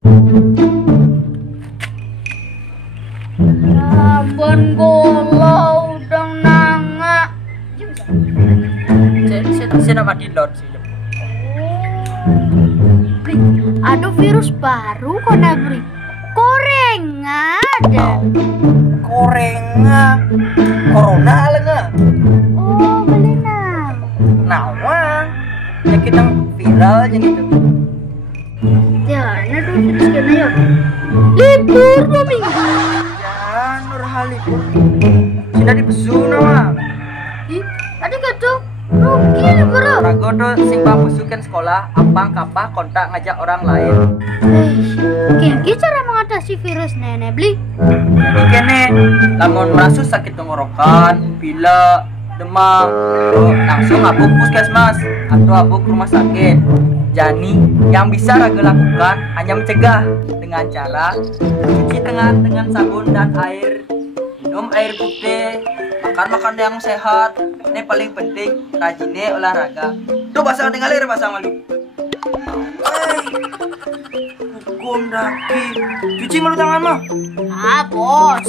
Abon golau dong nanga. Saya dapat download sih. Bri, ada virus baru kok Bri. Korengan. Korenga, corona lenga. Oh, benar. Nawang, penyakit yang viral aja gitu. Jangan tuh virus kena ya. Libur 2 minggu. Ya, Nurhalipur. Sudah dipesu nama. Ih, tadi kata rugi libur. Rago tuh sing pesukan sekolah, apang kapah kontak ngajak orang lain. Gimana cara mengatasi virus nenek beli? Jadi kene, lamun merasa sakit tenggorokan, pilek, demam, tuh langsung abuk puskesmas atau abuk rumah sakit. Jadi yang bisa Raga lakukan hanya mencegah dengan cara cuci tangan dengan sabun dan air, minum air putih, makan yang sehat. Ini paling penting rajinnya olahraga. Tuh pasang tinggal air pasang malu. Hukum daki. Cuci malu tangan mah. Ah, bos.